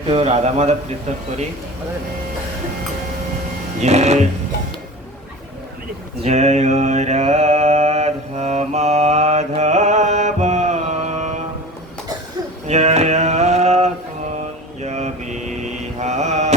একটু রাধা মাধব কীর্তন করি। জয় জয় রাধা মাধব জয় কুঞ্জ বিহারী।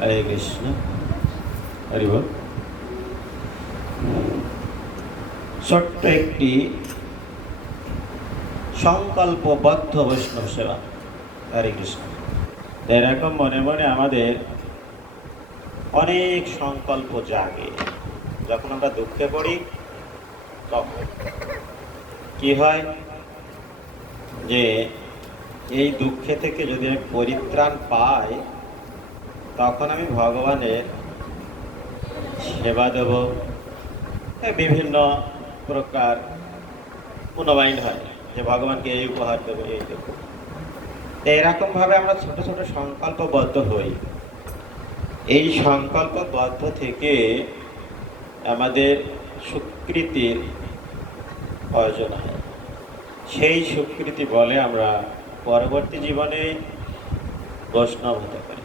হরে কৃষ্ণ হরি বল। ছোট্ট একটি সংকল্পবদ্ধ বৈষ্ণব সেবা। হরে কৃষ্ণ। এরকম মনে মনে আমাদের অনেক সংকল্প জাগে। যখন আমরা দুঃখে পড়ি তখন কি হয় যে এই দুঃখে থেকে যদি আমি পরিত্রাণ পাই তখন আমি ভগবানের সেবা দেব। বিভিন্ন প্রকার মনোমাইন্ড হয় যে ভগবানকে এই উপহার দেবো, এই দেবো। এরকমভাবে আমরা ছোট ছোট সংকল্পবদ্ধ হই। এই সংকল্পবদ্ধ থেকে আমাদের স্বীকৃতির অর্জন হয়। সেই স্বীকৃতি বলে আমরা পরবর্তী জীবনে বৈষ্ণব হতে পারি,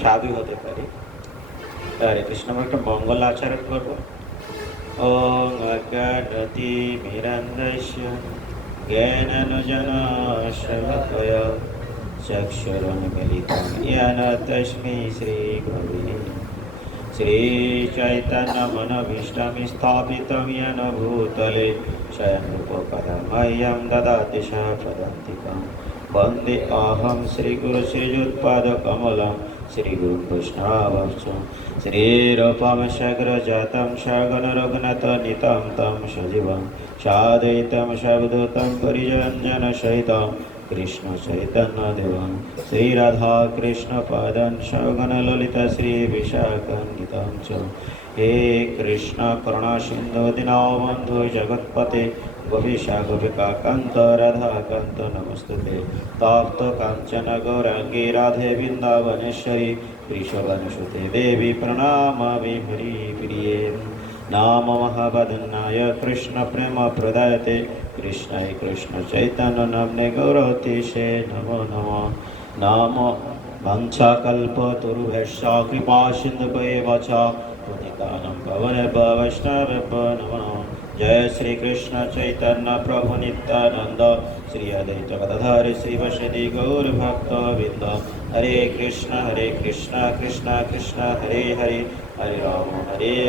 সাধু হতে পারি। হরে কৃষ্ণ। আমরা একটা মঙ্গল আচরণ করবো। ওং অজ্ঞানতি মিরন্দস্য জ্ঞানানুজনাশলাকয়া চক্ষুরুন্মিলিतं येन तस्मै श्रीगुरवे श्रीचैतन्यमनभीष्टं स्थापितं येन भूतले स्वयं रूपकदा मह्यं ददाति सपदान्तिकं वन्दे अहं श्रीगुरु श्रीयुतपादकमलं श्रीगुरुं वैष्णवंश श्रीरूपं सग्रजातं सगुणरघुनाथनितं तं सजीवं साद्वैतं सवधूतं परिजनसहितं कृष्ण चैतन्यदेवं श्रीराधाकृष्णपादं सगुणललिता श्रीविशाखान्वितं च। हे कृष्ण करुणासिन्धु दीनबन्धु जगत्पते गोपीशा गोपिका कान्त राधाकान्त नमस्तुते। तप्त काञ्चन गौराङ्गी राधे वृन्दावनेश्वरी वृषभानुसुते देवी प्रणमामि हरिप्रिये। नाम महावदन्नाय कृष्ण प्रेम प्रदायते कृष्णाय कृष्ण चैतन्य नाम्ने गौरवतीशे नमो नमः। नाम वाञ्छाकल्पतरुभ्यश्च कृपा सिन्धुभ्येव च पतितानां पावनेभ्यो वैष्णवेभ्यो नमो नमः। जय श्री कृष्ण चैतन्य प्रभु नित्यानंद श्री अद्वैत गदाधर श्रीवासदि गौर भक्तवृंद। हरे कृष्ण कृष्ण कृष्ण हरे हरे हरे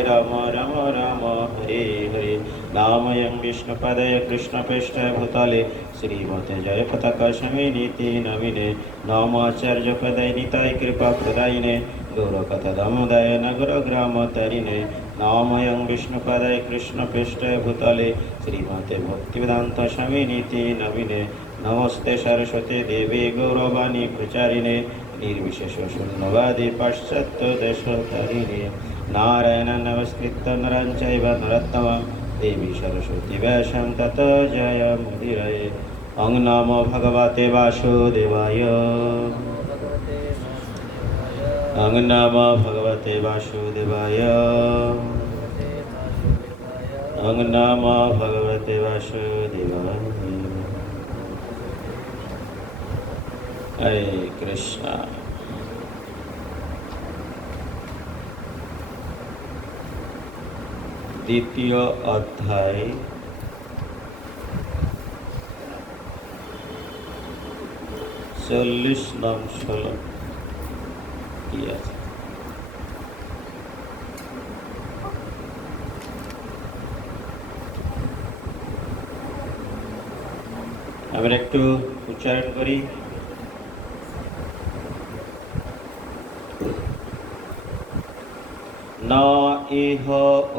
राम राम राम हरे हरे। नामयं विष्णुपदय कृष्णपृष्ठे भूतले श्रीमते जय पताका समिनीति नमिने नामाचार्य पदय निताय कृपा प्रदायिने गौरकथा दामोदय नगर ग्राम तरिणे। नामयं विष्णुपदय कृष्णपृष्ठे भूतले श्रीमते भक्तिवेदांत स्वामिनीति नमिने नमस्ते सरस्वती देवी गौरवाणी प्रचारिणे निर्विशेष शून्यवादी पाश्चात्य देशतारिणे। नारायण नमस्कृत्य नरं चैव नरोत्तमं देवी सरस्वती व्यासं ततो जयमुदीरये। ओं नमो भगवते वासुदेवाय। ओं नमो भगवते वासुदेवाय। ओं नमो भगवते वासुदेवाय। हरे कृष्ण। द्वितीय अध्याय चल्लिस नং শ্লোক কি আছে? আমরা একটু উচ্চারণ করি। न इह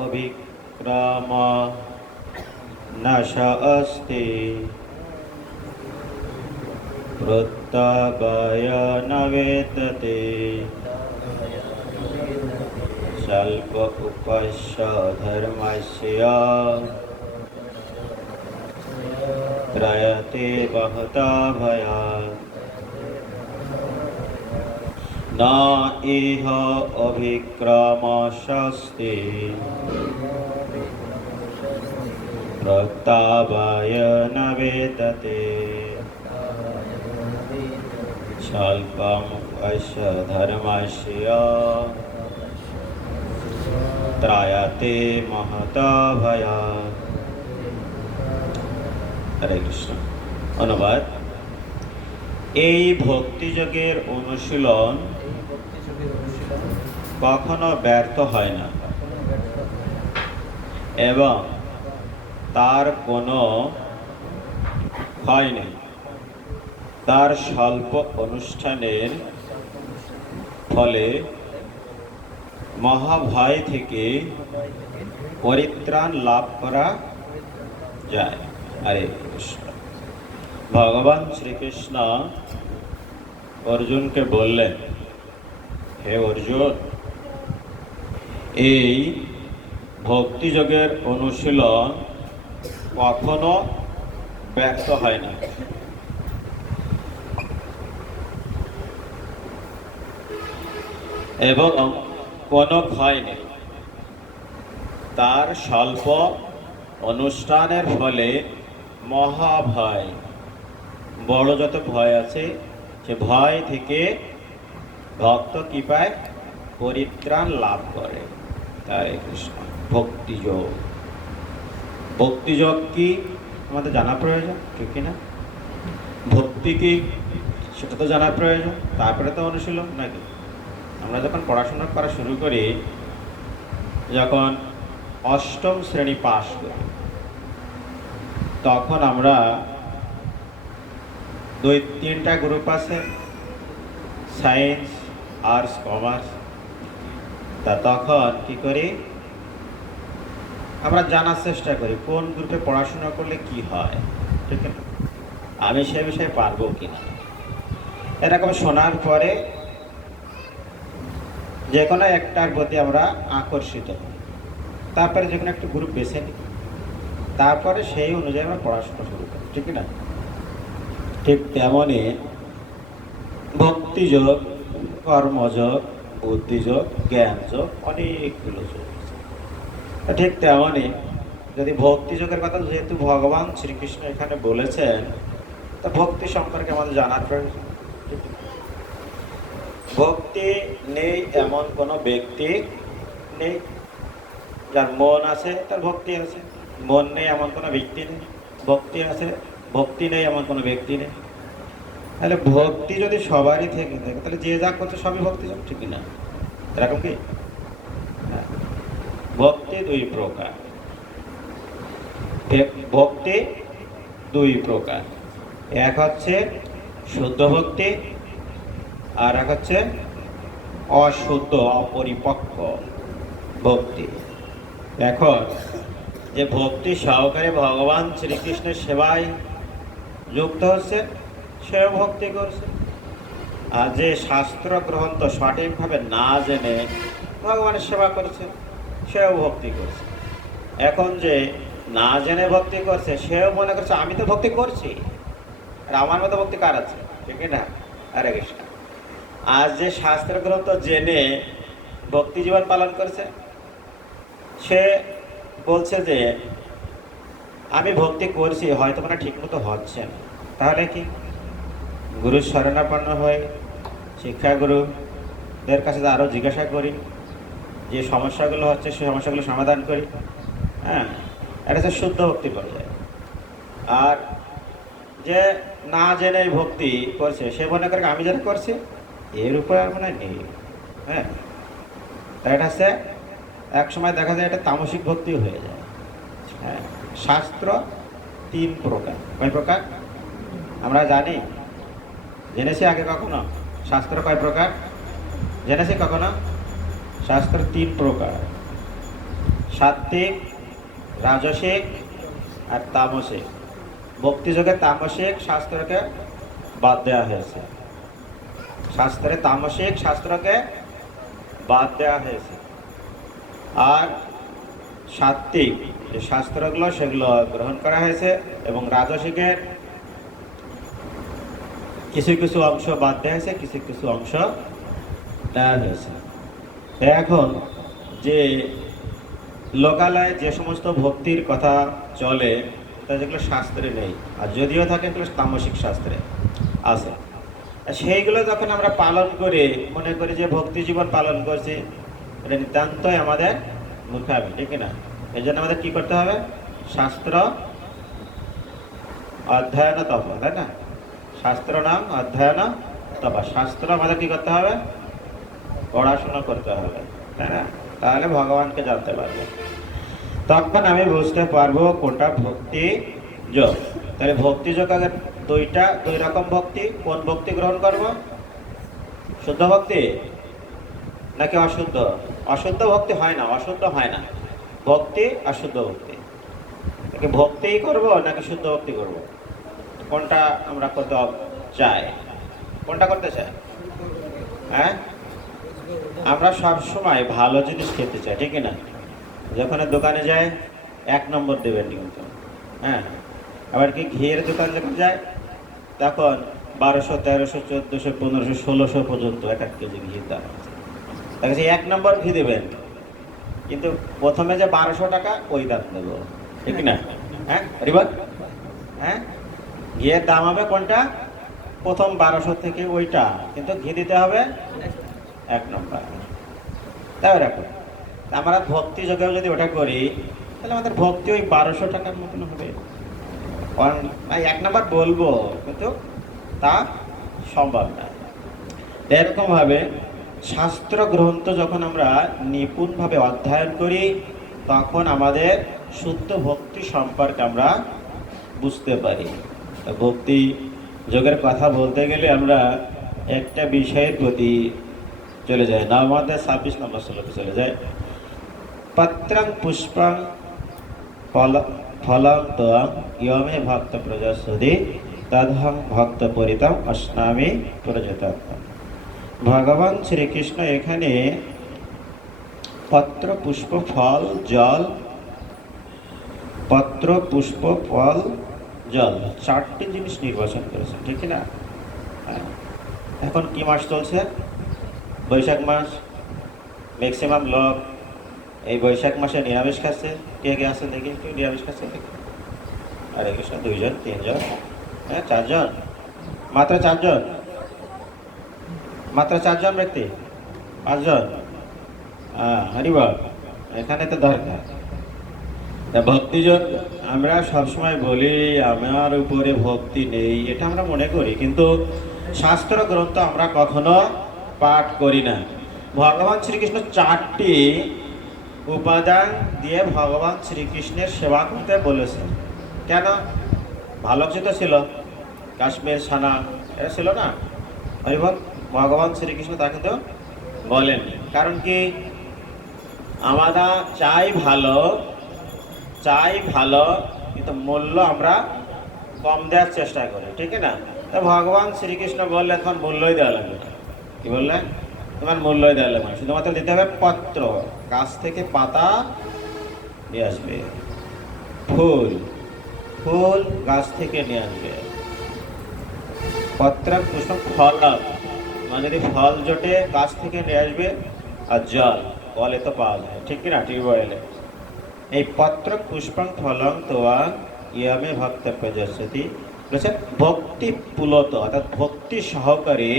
अभिक्राम नाश अस्ति प्रत्यवाय न वेदते स्वल्प उपस्य धर्मस्य त्रयते बहुधा भयात्। न इह अभिक्रमशस्ति প্রত্যাবায় ন বেদতে স্বল্পম অস্য ধর্মস্য ত্রায়তে মহত ভয়াৎ। হরে কৃষ্ণ। অনুবাদ: এই ভক্তিযোগের অনুশীলন কখনো ব্যর্থ হয় না এবং তার কোনো ক্ষয় নেই। তার স্বল্প অনুষ্ঠানের ফলে মহাভয় থেকে পরিত্রাণ লাভ করা যায়। হরে কৃষ্ণ। ভগবান শ্রীকৃষ্ণ অর্জুনকে বললেন, হে অর্জুন, এই ভক্তিযোগের অনুশীলন কখনো ব্যর্থ হয় না এবং কোনো ক্ষয় নেই। তার স্বল্প অনুষ্ঠানের ফলে মহাভয়, বড় যত ভয় আছে সে ভয় থেকে ভক্ত কি পায়? পরিত্রাণ লাভ করে। হরে কৃষ্ণ। ভক্তিযোগ, ভক্তিযোগ কি আমাদের জানা প্রয়োজন, ঠিক কিনা? ভক্তি কি সেটা তো জানা প্রয়োজন, তারপরে তো অনুশীলন নাকি? আমরা যখন পড়াশোনা করা শুরু করি, যখন অষ্টম শ্রেণী পাশ করি, তখন আমরা 2-3টা গ্রুপ আছে, সায়েন্স, আর্টস, কমার্স। তা তখন কি করি? আমরা জানার চেষ্টা করি কোন গ্রুপে পড়াশোনা করলে কি হয়, ঠিক আছে, আমি সে বিষয়ে পারবো কিনা। এরকম শোনার পরে যে কোনো একটার প্রতি আমরা আকর্ষিত হই, তারপরে যে কোনো একটা গ্রুপ বেছে নিই, তারপরে সেই অনুযায়ী আমরা পড়াশোনা শুরু করি, ঠিক না? ঠিক তেমনই ভক্তিযোগ, কর্মযোগ, বুদ্ধিযোগ, জ্ঞানযোগ, অনেকগুলো যোগ আছে। ঠিক তেমনই যদি ভক্তিযোগের কথা যেহেতু ভগবান শ্রীকৃষ্ণ এখানে বলেছেন, তা ভক্তি সম্পর্কে আমাদের জানার প্রয়োজন। ভক্তি নেই এমন কোনো ব্যক্তি নেই। যার মন আছে তার ভক্তি আছে, মন নেই এমন কোনো ব্যক্তি নেই। ভক্তি আছে, ভক্তি নেই এমন কোনো ব্যক্তি নেই। তাহলে ভক্তি যদি সবারই থেকে থাকে, তাহলে যে যা করছে সবই ভক্তি যোগ, ঠিক না? এরকম কি? ভক্তি দুই প্রকার। ভক্তি দুই প্রকার। এক হচ্ছে শুদ্ধ ভক্তি, আর এক হচ্ছে অশুদ্ধ, অপরিপক্ক ভক্তি। এখন যে ভক্তি সহকারে ভগবান শ্রীকৃষ্ণের সেবায় যুক্ত হচ্ছে, সেও ভক্তি করছে। আর যে শাস্ত্র গ্রন্থ সঠিকভাবে না জেনে ভগবানের সেবা করছে, সেও ভক্তি করছে। এখন যে না জেনে ভক্তি করছে, সেও মনে করছে আমি তো ভক্তি করছি, আর আমার মতো ভক্তি কার আছে, ঠিক না? হরে কৃষ্ণ। আর যে শাস্ত্র গ্রন্থ জেনে ভক্তি জীবন পালন করছে, সে বলছে যে আমি ভক্তি করছি, হয়তো মানে ঠিক মতো হচ্ছে না। তাহলে কি? গুরুর শরণাপন্ন হয়ে শিক্ষাগুরুদের কাছে আরও জিজ্ঞাসা করি, যে সমস্যাগুলো হচ্ছে সেই সমস্যাগুলো সমাধান করি। হ্যাঁ, এটা হচ্ছে শুদ্ধ ভক্তি পর্যায়ে। আর যে না জেনে ভক্তি করছে, সে মনে করে আমি যেটা করছি এর উপর আর মনে নেই। হ্যাঁ, এটা হচ্ছে এক সময় দেখা যায় এটা তামসিক ভক্তি হয়ে যায়। হ্যাঁ, শাস্ত্র 3 প্রকার। কয় প্রকার আমরা জানি? জেনেছি আগে কখনো শাস্ত্র কয় প্রকার? জেনেছি কখনো? শাস্ত্র 3 প্রকার: সাত্ত্বিক, রাজসিক আর তামসিক। ভক্তিযোগে তামসিক শাস্ত্রকে বাদ দেওয়া হয়েছে, শাস্ত্রে তামসিক শাস্ত্রকে বাদ দেওয়া হয়েছে। আর সাত্ত্বিক যে শাস্ত্রগুলো সেগুলো গ্রহণ করা হয়েছে, এবং রাজসিকের কিছু কিছু অংশ বাদ দেওয়া হয়েছে, কিছু কিছু অংশ দেওয়া হয়েছে। এখন যে লোকালয়ে যে সমস্ত ভক্তির কথা চলে, তা যেগুলো শাস্ত্রে নেই, আর যদিও থাকে এগুলো তামসিক শাস্ত্রে আছে। সেইগুলো যখন আমরা পালন করে মনে করি যে ভক্তি জীবন পালন করছি, এটা নিতান্তই আমাদের মূর্খামি, ঠিক না? এই জন্য আমাদের কি করতে হবে? শাস্ত্র অধ্যয়ন তপ, তাই না? শাস্ত্র নাম অধ্যয়ন তপ। শাস্ত্র আমাদের কি করতে হবে? পড়াশোনা করতে হবে, তাই না? তাহলে ভগবানকে জানতে পারবো, তখন আমি বুঝতে পারবো কোনটা ভক্তি যোগ। তাহলে ভক্তি যোগ আগে দুই রকম ভক্তি। কোন ভক্তি গ্রহণ করব? শুদ্ধ ভক্তি নাকি অশুদ্ধ? অশুদ্ধ ভক্তি হয় না, অশুদ্ধ হয় না ভক্তি, আর শুদ্ধ ভক্তি। নাকি ভক্তিই করব নাকি শুদ্ধ ভক্তি করব? কোনটা আমরা করতে চাই? কোনটা করতে চাই? হ্যাঁ, আমরা সব সময় ভালো জিনিস খেতে চাই, ঠিক না? যখন দোকানে যায় 1 নম্বর দেবেন কিন্তু, হ্যাঁ। আবার কি ঘিয়ের দোকান যখন যায় তখন 1200, 1300, 1400, 1500, 1600 পর্যন্ত 1 কেজি ঘি দাম আছে। তাকে 1 নম্বর ঘি দেবেন, কিন্তু প্রথমে যে 1200 টাকা ওই দাম দেবো, ঠিক না? হ্যাঁ রিবাদ, হ্যাঁ, ঘিয়ের দাম হবে কোনটা? প্রথম 1200 থেকে ওইটা, কিন্তু ঘি দিতে হবে 1 নম্বর। তাই রাখো, আমরা ভক্তি যোগেও যদি ওটা করি তাহলে আমাদের ভক্তি ওই 1200 টাকার মতন হবে। 1 নম্বর বলবো, কিন্তু তা সম্ভব না। এরকম ভাবে শাস্ত্র গ্রন্থ যখন আমরা নিপুণভাবে অধ্যয়ন করি, তখন আমাদের শুদ্ধ ভক্তি সম্পর্কে আমরা বুঝতে পারি। ভক্তি যোগের কথা বলতে গেলে আমরা একটা বিষয়ের প্রতি চলে যাই, আমাদের 26 নম্বর শ্লোকে চলে যায়। পত্রং পুষ্পং ফলং ত্বং ইয়মে ভক্ত প্রজাস্যতি তদহং ভক্ত পরিতম অস্নামি প্রযতাত্মা। ভগবান শ্রীকৃষ্ণ এখানে পত্র পুষ্প ফল জল, পত্র পুষ্প ফল জল 4টি জিনিস নির্বাচন করেছেন, ঠিক না? এখন কি মাস চলছে? বৈশাখ মাস। ম্যাক্সিমাম লোক এই বৈশাখ মাসে নিরামিষ খাচ্ছে। কে কে আছে দেখি, কেউ নিরামিষ খাচ্ছে? হরে কৃষ্ণ। 2 জন, 3 জন, হ্যাঁ 4 জন, মাত্র 4 জন, মাত্র 4 জন ব্যক্তি, 5 জন। হরিবল, এখানে তো দরকার ভক্তিজন। আমরা সবসময় বলি আমার উপরে ভক্তি নেই, এটা আমরা মনে করি, কিন্তু শাস্ত্র গ্রন্থ আমরা কখনো পাঠ করি না। ভগবান শ্রীকৃষ্ণ 4টি উপাদান দিয়ে ভগবান শ্রীকৃষ্ণের সেবা করতে বলেছেন। কেন? ভালো কিছু তো ছিল, কাশ্মীর ছানা এটা ছিল না, হরিবল। ভগবান শ্রীকৃষ্ণ তাকে তো বলেন, কারণ কি? আমরা চাই ভালো, কিন্তু মূল্য আমরা কম দেওয়ার চেষ্টা করি, ঠিক না? তো ভগবান শ্রীকৃষ্ণ বললেন তোমার মূল্যই দেওয়া লাগবে। কি বললেন? তোমার মূল্যই দেওয়া লাগবে, শুধুমাত্র দিতে হবে পত্র, গাছ থেকে পাতা নিয়ে আসবে, ফুল গাছ থেকে নিয়ে আসবে, পত্র পুষ্প ফল, মানে যদি ফল জোটে গাছ থেকে নিয়ে আসবে, আর জল কলে তো পাওয়া যায়, ঠিক না? টিউবওয়েলে। এই পত্র পুষ্পং ফলং তোয়া ইয়মে ভক্ত প্রজাস্যতি বলেছে ভক্তি পুলত, অর্থাৎ ভক্তি সহকারে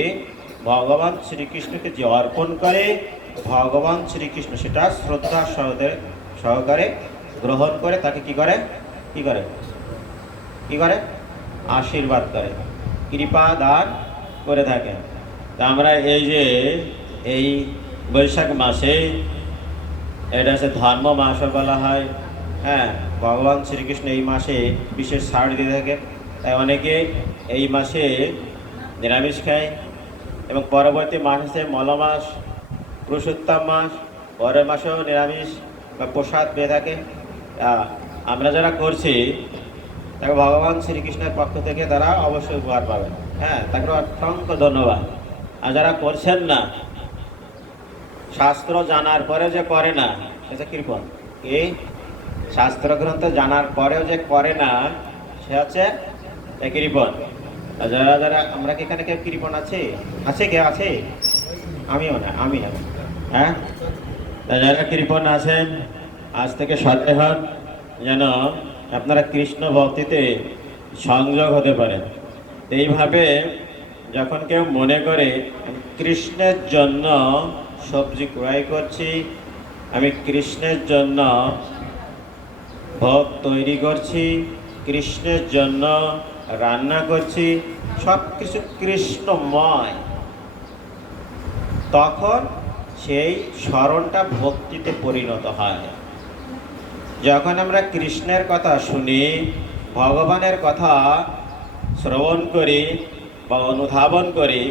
ভগবান শ্রীকৃষ্ণকে যে অর্পণ করে, ভগবান শ্রীকৃষ্ণ সেটা শ্রদ্ধা সহকারে গ্রহণ করে তাকে কি করে আশীর্বাদ করে, কৃপা দান করে থাকে। তা আমরা এই যে এই বৈশাখ মাসে, এটা হচ্ছে ধর্ম মাসও বলা হয়, হ্যাঁ। ভগবান শ্রীকৃষ্ণ এই মাসে বিশেষ ছাড় দিয়ে থাকে, তাই অনেকে এই মাসে নিরামিষ খায়। এবং পরবর্তী মাস আছে মল মাস, পুরুষোত্তম মাস, পরের মাসেও নিরামিষ বা প্রসাদ পেয়ে থাকে। আমরা যারা করছি তাকে ভগবান শ্রীকৃষ্ণের পক্ষ থেকে তারা অবশ্যই উপহার পাবেন, হ্যাঁ, তাকে অসংখ্য ধন্যবাদ। আর যারা করছেন না, শাস্ত্র জানার পরে যে করে না, সেটা কৃপণ। এই শাস্ত্র গ্রন্থ জানার পরেও যে করে না, সে হচ্ছে কৃপণ। যারা আমরা কি এখানে কেউ কৃপণ আছে? কেউ আছে? আমিও না, আমি না, হ্যাঁ। যারা কৃপণ আছেন, আজ থেকে সচেতন হন, যেন আপনারা কৃষ্ণ ভক্তিতে সংযোগ হতে পারেন। এইভাবে যখন কেউ মনে করে কৃষ্ণের জন্য সবজি ক্রয় করছি, আমি কৃষ্ণের জন্য ভোগ তৈরি করছি, কৃষ্ণের জন্য রান্না করছি, সব কিছু কৃষ্ণময়, তখন সেই স্মরণটা ভক্তিতে পরিণত হয়। যখন আমরা কৃষ্ণের কথা শুনি, ভগবানের কথা শ্রবণ করি বা অনুধাবন করি,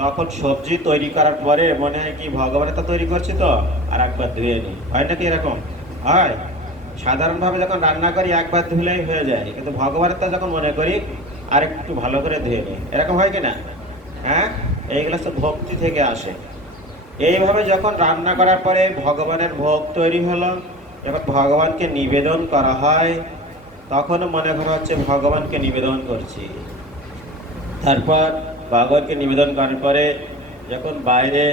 তখন সবজি তৈরি করার পরে মনে হয় কি ভগবানের তো তৈরি করছি, তো আর একবার ধুয়ে নিই, হয় নাকি এরকম হয়? সাধারণভাবে যখন রান্না করি একবার ধুলেই হয়ে যায়, কিন্তু ভগবানের তো যখন মনে করি আর একটু ভালো করে ধুয়ে নিই, এরকম হয় কি না? হ্যাঁ, এইগুলো তো ভক্তি থেকে আসে। এইভাবে যখন রান্না করার পরে ভগবানের ভোগ তৈরি হলো, যখন ভগবানকে নিবেদন করা হয়, তখনও মনে করা হচ্ছে ভগবানকে নিবেদন করছি। তারপর ভগবানকে নিবেদন করার পরে যখন বাইরে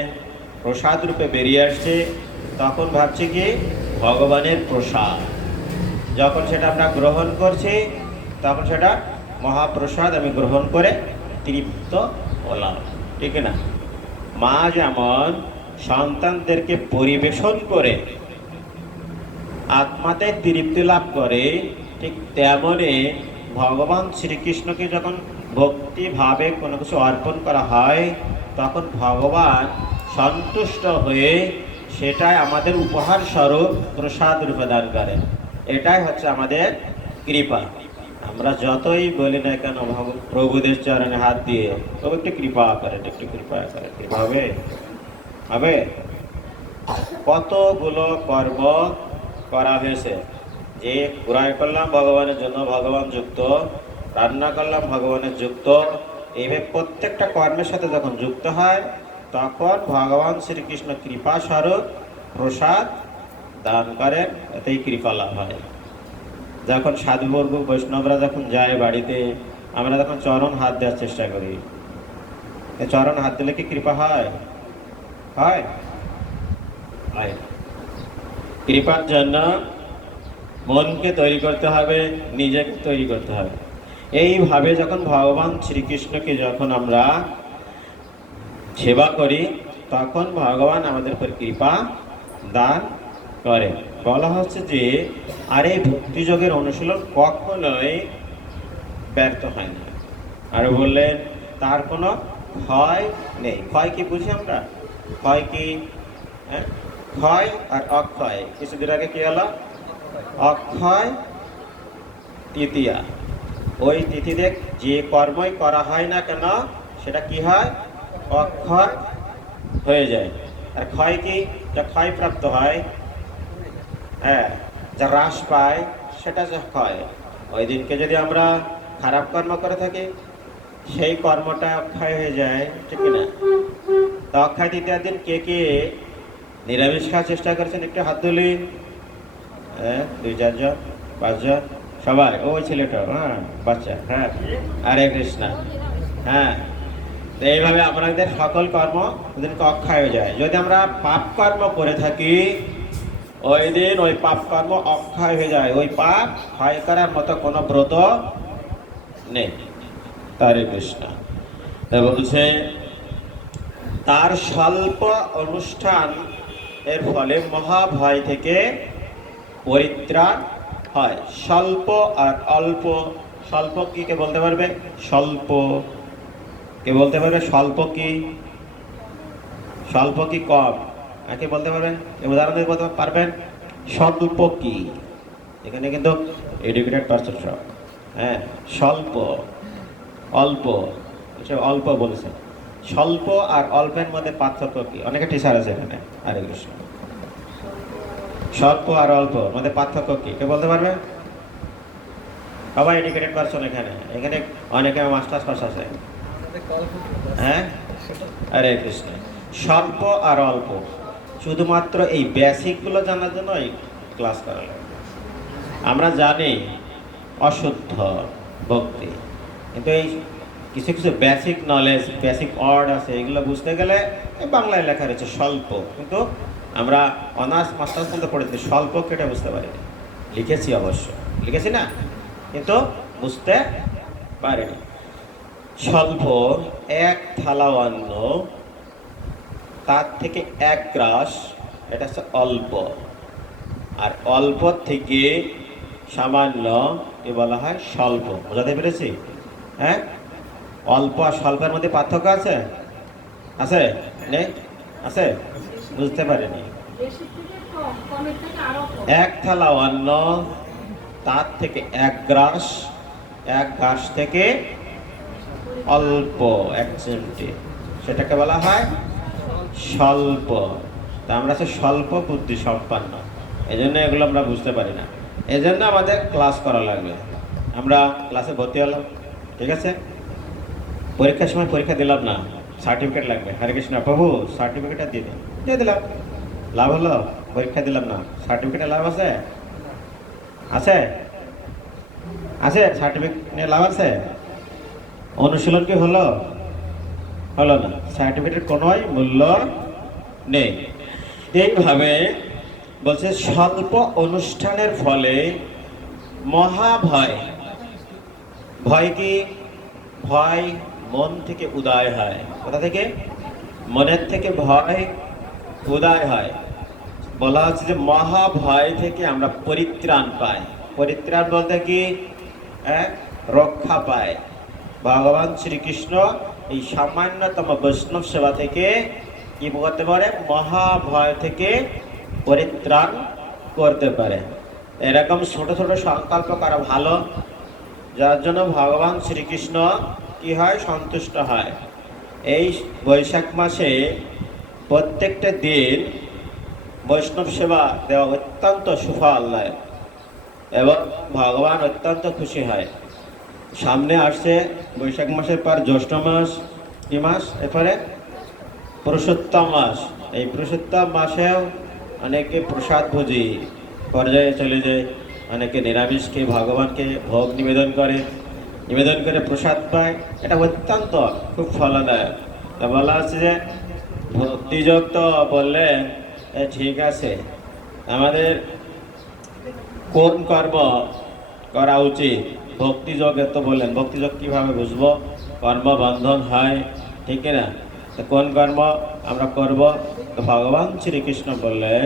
প্রসাদ রূপে বেরিয়ে আসছে, তখন ভাবছি কি ভগবানের প্রসাদ। যখন সেটা আমরা গ্রহণ করছি, তখন সেটা মহাপ্রসাদ আমি গ্রহণ করে তৃপ্ত হলাম, ঠিক না? মা যেমন সন্তানদেরকে পরিবেশন করে আত্মাতে তৃপ্তি লাভ করে, ঠিক তেমনি ভগবান শ্রীকৃষ্ণকে যখন ভক্তিভাবে কোনো কিছু অর্পণ করা হয়, তখন ভগবান সন্তুষ্ট হয়ে সেটাই আমাদের উপহার স্বরূপ প্রসাদ রূপে দান করেন। এটাই হচ্ছে আমাদের কৃপা। আমরা যতই বলি না কেন প্রভুদের চরণে হাত দিয়ে, তবে একটু কৃপা করে, একটু কৃপা করে, কৃপা হবে? হবে? কতগুলো কর্ম করা হয়েছে, যে ক্রয় করলাম ভগবানের জন্য, ভগবান যুক্ত, রান্না করলাম ভগবানের যুক্ত, এইভাবে প্রত্যেকটা কর্মের সাথে যখন যুক্ত হয়, তখন ভগবান শ্রীকৃষ্ণ কৃপা স্বরূপ প্রসাদ দান করেন, এতেই কৃপা লাভ হয়। যখন সাধুবর্গ বৈষ্ণবরা যখন যায় বাড়িতে, আমরা যখন চরণ হাত দেওয়ার চেষ্টা করি, চরণ হাত দিলে কি কৃপা হয়? হয়? হয়। কৃপার জন্য মনকে তৈরি করতে হবে, নিজেকে তৈরি করতে হবে। এইভাবে যখন ভগবান শ্রীকৃষ্ণকে যখন আমরা সেবা করি, তখন ভগবান আমাদের উপর কৃপা দান করে। বলা হচ্ছে যে আর এই ভক্তিযোগের অনুশীলন কখনোই ব্যর্থ হয় না। আর বললেন তার কোনো ক্ষয় নেই। ক্ষয় কি বুঝি আমরা? ক্ষয় কি? হ্যাঁ, ক্ষয় আর অক্ষয়। কিছুদিন আগে কি হলো? অক্ষয় তৃতীয়া। ওই তিথিতে যে কর্মই করা হয় না কেন, সেটা কি হয়? অক্ষয় হয়ে যায়। আর ক্ষয় কি? যা ক্ষয়প্রাপ্ত হয়, হ্যাঁ, যা হ্রাস পায়, সেটা যা ক্ষয়। ওই দিনকে যদি আমরা খারাপ কর্ম করে থাকি, সেই কর্মটা অক্ষয় হয়ে যায়, ঠিক না? তো অক্ষয় তৃতীয়ার দিন কে কে নিরামিষ খাওয়ার চেষ্টা করেছেন? একটু হাত তুলি। হ্যাঁ, 2-4 জন, 5 জন, সবাই। ওই ছেলেটা, হ্যাঁ, বাচ্চা, হ্যাঁ, হরে কৃষ্ণ। হ্যাঁ, তো এইভাবে আমাদের সকল কর্ম ওদিনকে অক্ষয় হয়ে যায়। যদি আমরা পাপ কর্ম করে থাকি, ওই দিন ওই পাপ কর্ম অক্ষয় হয়ে যায়। ওই পাপ ক্ষয় করার মতো কোনো ব্রত নেই। হরে কৃষ্ণ। বলছে তার স্বল্প অনুষ্ঠান এর ফলে মহাভয় থেকে পরিত্রাণ হয়। স্বল্প আর অল্প, স্বল্প কি কে বলতে পারবে? স্বল্প কে বলতে পারবে? স্বল্প কি? স্বল্প কি কম? কে বলতে পারবেন? উদাহরণ দিয়ে বলতে পারবেন? স্বল্প কি? এখানে কিন্তু এডুকেটেড পারসন সব। হ্যাঁ, স্বল্প, অল্প, অল্প বলেছে। স্বল্প আর অল্পের মধ্যে পার্থক্য কি? অনেকে টিচার আছে এখানে। হরে কৃষ্ণ। স্বল্প আর অল্প মধ্যে পার্থক্য কি কে বলতে পারবে? সবাই এডুকেটেড পারসন এখানে। এখানে অনেকে মাস্টার্স পাস আছে। হ্যাঁ, হরে কৃষ্ণ। স্বল্প আর অল্প, শুধুমাত্র এই বেসিকগুলো জানার জন্য এই ক্লাস করা লাগে। আমরা জানি অশুদ্ধ ভক্তি, কিন্তু এই কিছু কিছু বেসিক নলেজ, বেসিক ওয়ার্ড আছে, এগুলো বুঝতে গেলে বাংলায় লেখা রয়েছে স্বল্প, কিন্তু আমরা অনার্স মাস্টার্স পর্যন্ত পড়েছি, স্বল্প কেটে বুঝতে পারি, লিখেছি অবশ্য। লিখেছি না, কিন্তু বুঝতে পারিনি। স্বল্প এক থালা অন্ন, তার থেকে এক গ্রাস, এটা হচ্ছে অল্প। আর অল্প থেকে সামান্য এ বলা হয় স্বল্প। বোঝাতে পেরেছি? হ্যাঁ, অল্প আর স্বল্পের মধ্যে পার্থক্য আছে? আছে? নেই? আছে? বুঝতে পারিনি। এক থালা অন্ন, তার থেকে এক গ্রাস, এক গ্রাস থেকে অল্প, এক চিমটি, সেটাকে বলা হয় স্বল্প। তা আমরা হচ্ছে স্বল্প বুদ্ধি সম্পন্ন, এই জন্য এগুলো আমরা বুঝতে পারি না। এই জন্য আমাদের ক্লাস করা লাগবে। আমরা ক্লাসে ভর্তি হলাম, ঠিক আছে, পরীক্ষার সময় পরীক্ষা দিলাম না, সার্টিফিকেট লাগবে। হরে কৃষ্ণ প্রভু, সার্টিফিকেটটা দিয়ে দিলাম, লাভ হলো? পরীক্ষা দিলাম না, সার্টিফিকেটে লাভ আছে? আছে? আছে? সার্টিফিকেট নিয়ে লাভ আছে? অনুশীলন কি হলো? হলো না, সার্টিফিকেটের কোনোই মূল্য নেই। এইভাবে বলছে স্বল্প অনুষ্ঠানের ফলে মহাভয়। ভয় কি? ভয় মন থেকে উদয় হয়। কোথা থেকে? মনের থেকে ভয় উদয় হয়। বলা হচ্ছে যে মহাভয় থেকে আমরা পরিত্রাণ পাই। পরিত্রাণ বলতে কি? রক্ষা পায়। ভগবান শ্রীকৃষ্ণ এই সামান্যতম বৈষ্ণব সেবা থেকে কি করতে পারে? মহাভয় থেকে পরিত্রাণ করতে পারে। এরকম ছোট ছোট সংকল্প করা ভালো, যার জন্য ভগবান শ্রীকৃষ্ণ কি হয়? সন্তুষ্ট হয়। এই বৈশাখ মাসে প্রত্যেকটা দিন বৈষ্ণব সেবা দেওয়া অত্যন্ত সুফলদায়ক এবং ভগবান অত্যন্ত খুশি হয়। সামনে আসছে বৈশাখ মাসের পর জ্যৈষ্ঠ মাস, কি মাস? এরপরে পুরুষোত্তম মাস। এই পুরুষোত্তম মাসেও অনেকে প্রসাদ ভোজি পর্যায়ে চলে যায়। অনেকে নিরামিষ খেয়ে ভগবানকে ভোগ নিবেদন করে প্রসাদ পায়। এটা অত্যন্ত খুব ফলদায়ক। তা বলা আছে যে ভক্তিযোগ তো বললেন ঠিক আছে, আমাদের কোন কর্ম করা উচিত? ভক্তিযোগে তো বললেন, ভক্তিযোগ কিভাবে বুঝবো? কর্মবন্ধন হয়, ঠিক না? তো কোন কর্ম আমরা করব? তো ভগবান শ্রীকৃষ্ণ বললেন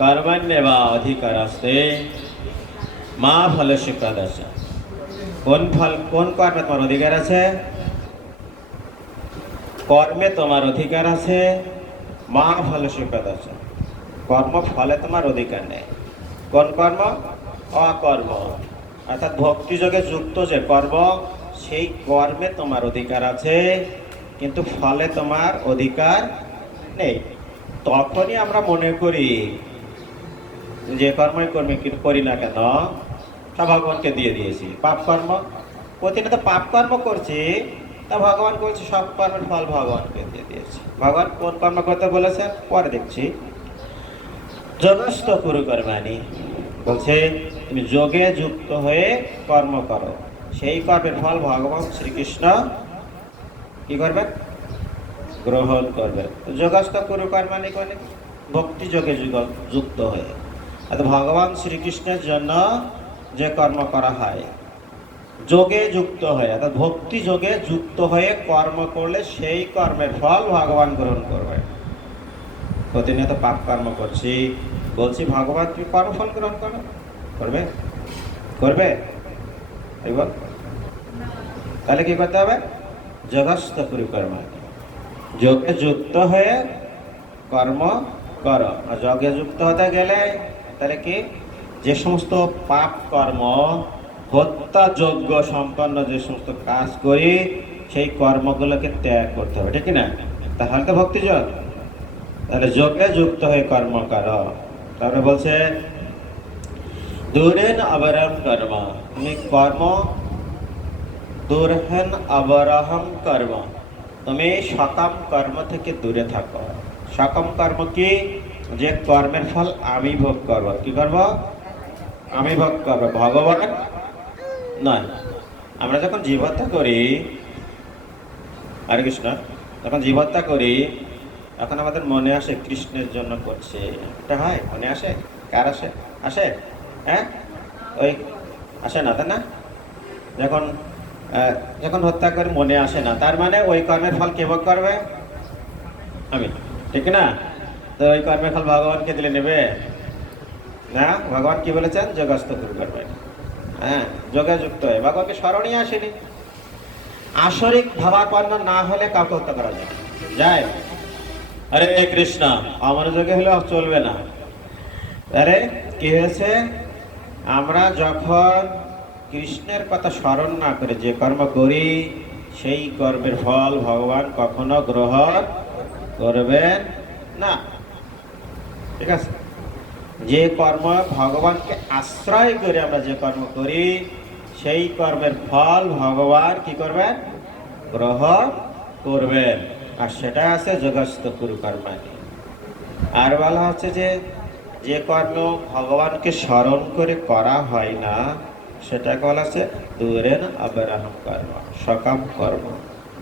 কর্মান্যেবা অধিকার আছে মা ফলস্য প্রদাস্য। কোন কর্মে তোমার অধিকার আছে? কর্মে তোমার অধিকার আছে, মা ফলস্য প্রদাস্য। কর্ম ফলে তোমার অধিকার নেই। কোন কর্ম? অকর্ম। অর্থাৎ ভক্তিযোগে যুক্ত যে কর্ম, সেই কর্মে তোমার অধিকার আছে, কিন্তু ফলে তোমার অধিকার নেই। তখনই আমরা মনে করি যে কর্মই করি না কেন, তা ভগবানকে দিয়ে দিয়েছি। পাপ কর্ম, প্রতিনিয়ত পাপ কর্ম করছি, তা ভগবান বলছে সব কর্মের ফল ভগবানকে দিয়ে দিয়েছি। ভগবান কোন কর্ম করতে বলেছে? পরে দেখছি। যোগস্থ কুরু কর্মাণি বলছে তুমি যোগে যুক্ত হয়ে কর্ম করো, সেই কর্মের ফল ভগবান শ্রীকৃষ্ণ কি করবেন? গ্রহণ করবেন। যোগস্থ কুরু কর্মাণি মানে ভক্তি যোগে যুক্ত হয়ে, অর্থাৎ ভগবান শ্রীকৃষ্ণের জন্য যে কর্ম করা হয় যোগে যুক্ত হয়ে, অর্থাৎ ভক্তি যোগে যুক্ত হয়ে কর্ম করলে সেই কর্মের ফল ভগবান গ্রহণ করবে। প্রতিনিয়ত পাপ কর্ম করছি, বলছি ভগবান তুমি কর্মফল গ্রহণ করবে? করবে? তাহলে কি করতে হবে? যোগস্থ কুরু কর্মাণি, যোগে যুক্ত হয়ে কর্ম করো। আর যোগে যুক্ত হতে গেলে তাহলে কি? যে সমস্ত পাপ কর্ম, হত্যা যজ্ঞ সম্পন্ন যে সমস্ত কাজ করি, সেই কর্মগুলোকে ত্যাগ করতে হবে, ঠিক না? তাহলে তো ভক্তিযোগ। তাহলে যোগে যুক্ত হয়ে কর্ম করো। তারপরে বলছে দূরেন অবরহম কর্ম, তুমি কর্ম দূরহেন অবরহম কর্ম, তুমি সকাম কর্ম থেকে দূরে থাকো। সকাম কর্ম কি? যে কর্মের ফল আমি ভোগ করব। কি করব? আমি ভোগ করব, ভগবান নয়। আমরা যখন জীবহত্যা করি, হরে কৃষ্ণ, যখন জীবহত্যা করি তখন আমাদের মনে আসে কৃষ্ণের জন্য করছে। এটা হয়? মনে আসে? কার আসে? আসে? হ্যাঁ, ওই আসে না, তাই না? যখন যখন হত্যা করে মনে আসে না, তার মানে ওই কর্মের ফল কে ভোগ করবে? আমি, ঠিক না? তো ওই কর্মের ফল ভগবানকে দিলে নেবে না? ভগবান কি বলেছেন? যোগস্থ গুরু করবে। হ্যাঁ, যোগে যুক্ত হয়ে ভগবানকে স্মরণই আসেনি। আসরিক ভাবাপন্ন না হলে কাউকে হত্যা করা যায় যায়? আরে কৃষ্ণ, অমনোযোগী হলে চলবে না। আরে কি হয়েছে? আমরা যখন কৃষ্ণের কথা স্মরণ না করে যে কর্ম করি, সেই কর্মের ফল ভগবান কখনো গ্রহণ করবেন না। ঠিক আছে? যে কর্ম ভগবানকে আশ্রয় করে আমরা যে কর্ম করি, সেই কর্মের ফল ভগবান কি করবেন? গ্রহণ করবেন। আর সেটা আছে যোগস্থ কুরু কর্মাণি। আর বলা হচ্ছে যে যে কর্ম ভগবানকে স্মরণ করে করা হয় না, সেটাকে বলা হচ্ছে দূরেন অবরাহম কর্ম, সকাম কর্ম।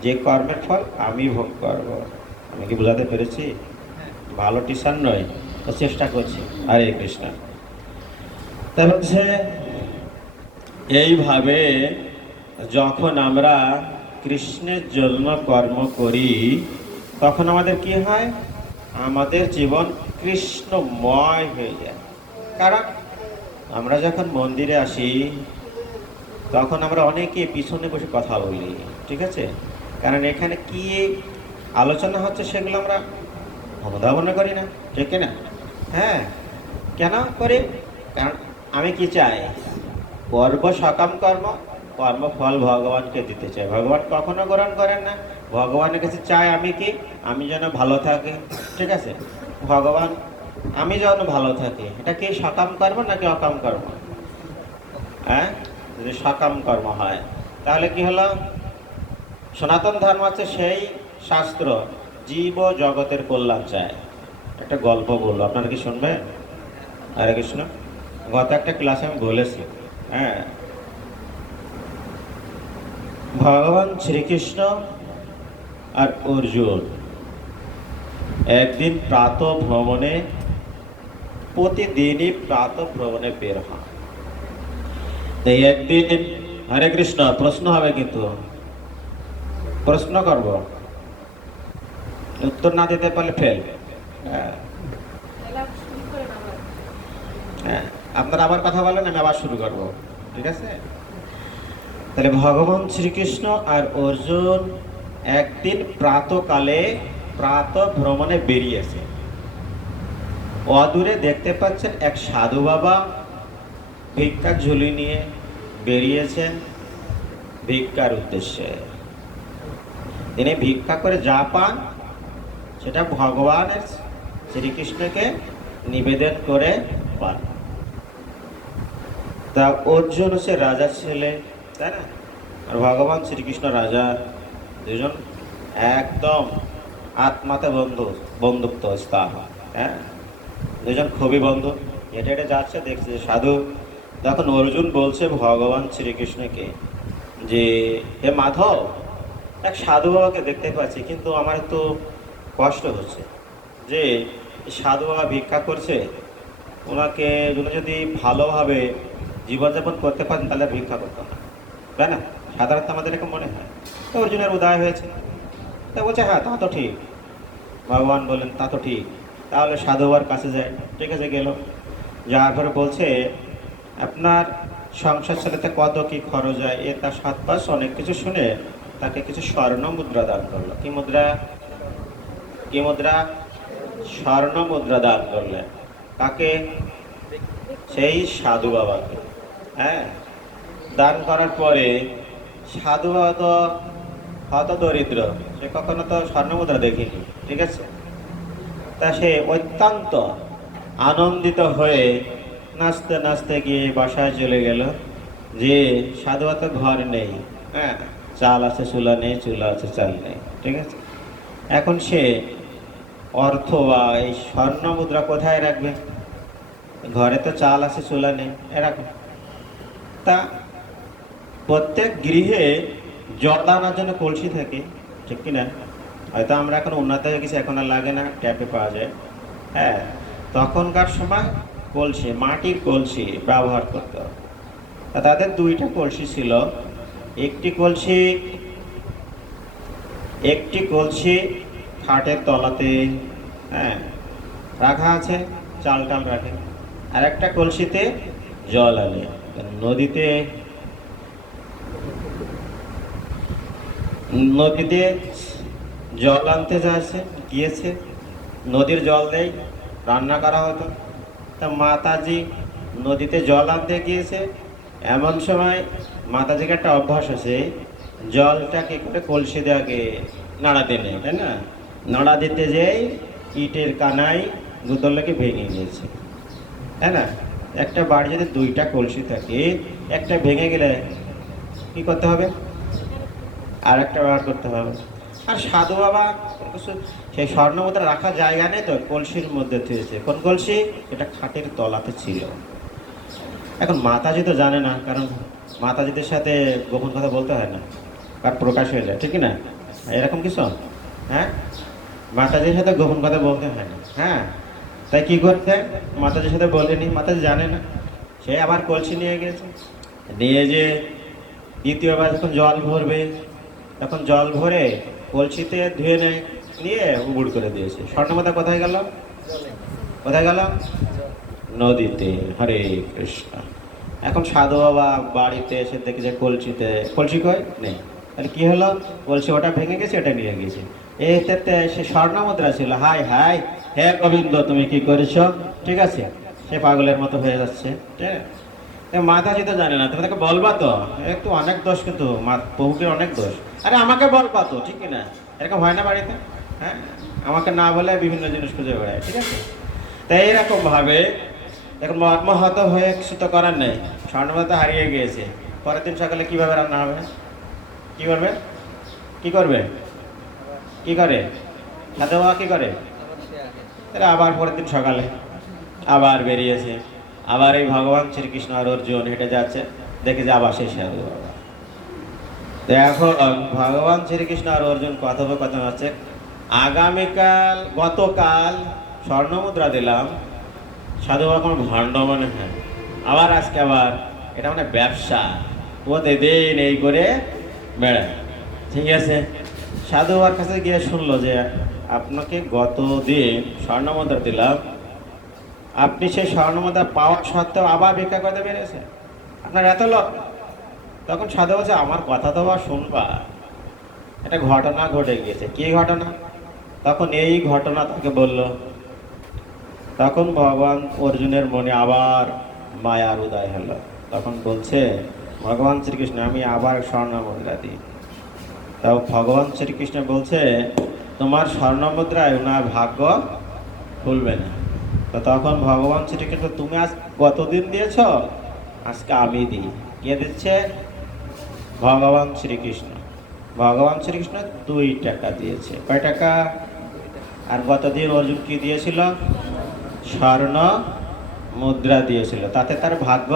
যে কর্মের ফল আমি ভোগ করব। আমি কি বোঝাতে পেরেছি? ভালো টিচার নয়, তো চেষ্টা করছি। হরে কৃষ্ণ। তা হচ্ছে এইভাবে যখন আমরা কৃষ্ণের জন্য কর্ম করি, তখন আমাদের কি হয়? আমাদের জীবন কৃষ্ণময় হয়ে যায়। কারণ আমরা যখন মন্দিরে আসি, তখন আমরা অনেকে পিছনে বসে কথা বলি, ঠিক আছে? কারণ এখানে কি আলোচনা হচ্ছে সেগুলো আমরা অনুধাবন করি না, ঠিক না? হ্যাঁ, কেন করি? কারণ আমি কি চাই? কর্ম সকাম কর্ম, কর্মফল ভগবানকে দিতে চাই। ভগবান কখনো গ্রহণ করেন না। ভগবানের কাছে চাই আমি কি? আমি যেন ভালো থাকি, ঠিক আছে? ভগবান আমি যেন ভালো থাকি, এটা কি সকাম কর্ম নাকি অকাম কর্ম? হ্যাঁ, যদি সকাম কর্ম হয় তাহলে কি হলো? সনাতন ধর্ম হচ্ছে সেই শাস্ত্র জীব ও জগতের কল্যাণ চায়। একটা গল্প বলবো, আপনারা কি শুনবেন? হরে কৃষ্ণ। গত একটা ক্লাসে আমি বলেছি, হ্যাঁ, ভগবান শ্রীকৃষ্ণ আর অর্জুন একদিন প্রাত ভ্রমণে, প্রতিদিনই প্রাত ভ্রমণে বের হন। এই একদিন, হরে কৃষ্ণ, প্রশ্ন হবে কিন্তু, প্রশ্ন করব, উত্তর না দিতে পারলে ফেল। হ্যাঁ, হ্যাঁ, আপনারা আবার কথা বলেন, আমি আবার শুরু করব, ঠিক আছে? তাহলে ভগবান শ্রীকৃষ্ণ আর অর্জুন একদিন প্রাতকালে প্রাত ভ্রমণে বেরিয়েছে। অদূরে দেখতে পাচ্ছেন এক সাধু বাবা ভিক্ষার ঝুলি নিয়ে বেরিয়েছেন ভিক্ষার উদ্দেশ্যে। তিনি ভিক্ষা করে যা পান সেটা ভগবানের শ্রীকৃষ্ণকে নিবেদন করে পান। তা অর্জুন হচ্ছে রাজার ছেলে, তাই না? আর ভগবান শ্রীকৃষ্ণ রাজা, দুজন একদম আত্মাতে বন্ধুত্ব স্থান। হ্যাঁ, দুজন খুবই বন্ধু। হেঁটে হেঁটে যাচ্ছে, দেখছে যে সাধু। তখন অর্জুন বলছে ভগবান শ্রীকৃষ্ণকে যে হে মাধব, এক সাধু বাবাকে দেখতে পাচ্ছি, কিন্তু আমার একটু কষ্ট হচ্ছে যে সাধু বাবা ভিক্ষা করছে, ওনাকে যদি ভালোভাবে জীবনযাপন করতে পারেন তাহলে ভিক্ষা করতে না, তাই না? সাধারণত আমাদের এরকম মনে হয়। তো অর্জুনের উদয় হয়েছে, তা বলছে হ্যাঁ তা তো ঠিক। ভগবান বলেন তা তো ঠিক, তাহলে সাধু বাবার কাছে যায়। ঠিক আছে, গেল। যাওয়ার পরে বলছে আপনার সংসার চালাতে কত কি খরচ হয়, এ তার 7 মাস অনেক কিছু শুনে তাকে কিছু স্বর্ণ মুদ্রা দান করলো। কি মুদ্রা? কি মুদ্রা? স্বর্ণ মুদ্রা দান করলেন। কাকে? সেই সাধু বাবাকে। হ্যাঁ, দান করার পরে সাধু বাবা তো হত দরিদ্র, সে কখনো তো স্বর্ণ মুদ্রা দেখিনি, ঠিক আছে? তা সে অত্যন্ত আনন্দিত হয়ে নাচতে নাচতে গিয়ে বাসায় চলে গেল। যে সাধু বাবা তো ঘর নেই, হ্যাঁ, চাল আছে চুলা নেই, চুলা আছে চাল নেই, ঠিক আছে? এখন সে অর্থ বা এই স্বর্ণ মুদ্রা কোথায় রাখবে? ঘরে তো চাল আছে চুলা নেই, এরকম। তা প্রত্যেক গৃহে জল আনার জন্য কলসি থাকে, ঠিক কিনা? হয়তো আমরা এখন উন্নত হয়ে গেছি, এখন আর লাগে না, ট্যাপে পাওয়া যায়। হ্যাঁ, তখনকার সময় কলসি, মাটির কলসি ব্যবহার করতে হবে। তা তাদের দুইটা কলসি ছিল। একটি কলসি খাটের তলাতে, হ্যাঁ, রাখা আছে, চাল টাল রাখে। আর একটা কলসিতে জল আনে। নদীতে নদীতে জল আনতে গিয়েছে, নদীর জল দেয়, রান্না করা হতো। তা মাতাজি নদীতে জল আনতে গিয়েছে, এমন সময় মাতাজিকে একটা অভ্যাস আছে, জলটা কি করে কলসি দিয়ে আগে নাড়াতে নেই, তাই না? নাড়া দিতে যেই ইটের কানায় বোতলটাকে ভেঙে গিয়েছে, তাই না? একটা বাড়ি যদি দুইটা কলসি থাকে, একটা ভেঙে গেলে কি করতে হবে? আর একটা ব্যবহার করতে হবে। আর সাধু বাবা সেই স্বর্ণ মুদ্রা রাখার জায়গা নেই তো, কলসির মধ্যে থুয়েছে। কোন কলসি? এটা খাটের তলাতে ছিল। এখন মাতাজি তো জানে না, কারণ মাতাজিদের সাথে গোপন কথা বলতে হয় না, কার প্রকাশ হয়ে যায়, ঠিক না? এরকম কিছু, হ্যাঁ, মাতাজির সাথে গোপন কথা বলতে হয় না। হ্যাঁ, তাই কি করতে? মাতাজির সাথে বলেনি, মাতাজি জানে না। সে আবার কলসি নিয়ে গেছে, নিয়ে যে দ্বিতীয়বার যখন জল ভরবে, তখন জল ভরে কলসিতে ধুয়ে নিয়ে উবুড় করে দিয়েছে। স্বর্ণমাতা কোথায় গেল? কোথায় গেল? নদীতে। হরে কৃষ্ণ। এখন সাধু বাবা বাড়িতে এসে দেখে যে কলসি কই নেই। তাহলে কি হলো? কলসি ওটা ভেঙে গেছে, ওটা নিয়ে গেছে। এতে সে স্বর্ণ মুদ্রা ছিল। হাই হাই, হে গোবিন্দ, তুমি কি করেছো? ঠিক আছে, সে পাগলের মতো হয়ে যাচ্ছে। ঠিক আছে, মাতাজি তো জানে না, তুমি তাকে বলবা তো, একটু অনেক দোষ, কিন্তু প্রভুকে অনেক দোষ। আরে আমাকে বলবা তো, ঠিক না? এরকম হয় না বাড়িতে? হ্যাঁ, আমাকে না বলে বিভিন্ন জিনিস খুঁজে বেড়ায়, ঠিক আছে? তাই এরকম ভাবে এখন মর্মাহত হয়ে কিছু তো করার নেই, স্বর্ণমাতা হারিয়ে গিয়েছে। পরের দিন সকালে কিভাবে রান্না হবে? কি করবে? কি করবে? কি করে সাধু বাবা? কি করে? তাহলে আবার পরের দিন সকালে আবার বেরিয়েছে, আবার এই ভগবান শ্রীকৃষ্ণ আর অর্জুন হেঁটে যাচ্ছে, দেখে যে আবার সেই সাধু বাবা। এখন ভগবান শ্রীকৃষ্ণ আর অর্জুন কথোপকথন হচ্ছে, গতকাল স্বর্ণ মুদ্রা দিলাম, সাধু বাবা কোনো ভণ্ড মনে হয়, আবার আজকে আবার এটা মানে ব্যবসা, প্রতিদিন এই করে বেড়ায়। ঠিক আছে, সাধু বাবার কাছে গিয়ে শুনলো যে আপনাকে গত দিন স্বর্ণ মুদ্রা দিলাম, আপনি সেই স্বর্ণ মুদ্রা পাওয়ার সত্ত্বেও আবার ভিক্ষা করতে পেরেছেন, আপনার এত লোক। তখন সাধু বলছে, আমার কথা তো বা শুনবা, একটা ঘটনা ঘটে গিয়েছে। কি ঘটনা? তখন এই ঘটনা তাকে বলল। তখন ভগবান অর্জুনের মনে আবার মায়ার উদয় হলো। তখন বলছে ভগবান শ্রীকৃষ্ণ, আমি আবার স্বর্ণ মুদ্রা দিই। তাও ভগবান শ্রীকৃষ্ণ বলছে, তোমার স্বর্ণ মুদ্রায় ওনার ভাগ্য খুলবে না। তো তখন ভগবান শ্রীকৃষ্ণ, তুমি আজ কতদিন দিয়েছ? আজকে আমি দিই। কে দিচ্ছে? ভগবান শ্রীকৃষ্ণ। ভগবান শ্রীকৃষ্ণ 2 টাকা দিয়েছে। কয় টাকা? আর গতদিন অর্জুন কি দিয়েছিল? স্বর্ণ মুদ্রা দিয়েছিল, তাতে তার ভাগ্য